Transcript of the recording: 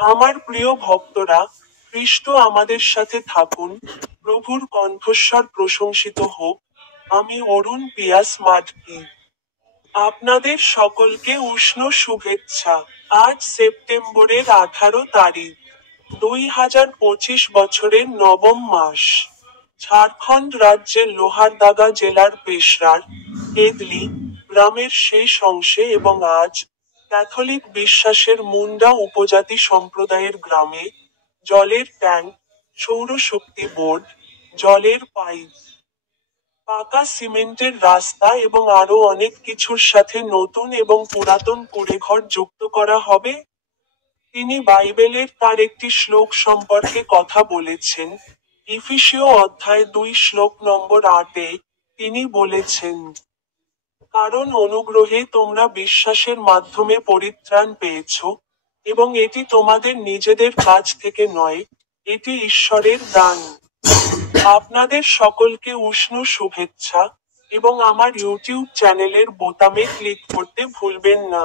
আমার প্রিয় ভক্তরা, খ্রিস্ট আমাদের সাথে থাকুন, প্রভুর কণ্ঠস্বর প্রশংসিত হোক। আমি অরুণ পিয়াস মাডকি। আপনাদের সকলকে উষ্ণ শুভেচ্ছা। আজ সেপ্টেম্বরের 18 তারিখ, 2025 বছরের নবম মাস। ঝাড়খণ্ড রাজ্যের লোহারদাগা জেলার পেশরার, কেদলি, গ্রামের শেষ অংশে এবং আজ, ক্যাথলিক বিশ্বাসের মুন্ডা উপজাতি সম্প্রদায়ের গ্রামে, জলের ট্যাঙ্ক, সৌরশক্তি বোর্ড, জলের পাইপ, পাকা সিমেন্টের রাস্তা এবং আরো অনেক কিছুর সাথে নতুন এবং পুরাতন কুঁড়েঘর যুক্ত করা হবে। তিনি বাইবেলের তার একটি শ্লোক সম্পর্কে কথা বলেছেন, ইফিসীয় অধ্যায় 2 শ্লোক নম্বর 8-এ, তিনি বলেছেন, কারণ অনুগ্রহে তোমরা বিশ্বাসের মাধ্যমে পরিত্রাণ পেয়েছ, এবং এটি তোমাদের নিজেদের কাজ থেকে নয়, এটি ঈশ্বরের দান। আপনাদের সকলকে উষ্ণ শুভেচ্ছা, এবং আমার ইউটিউব চ্যানেলের বোতামে ক্লিক করতে ভুলবেন না।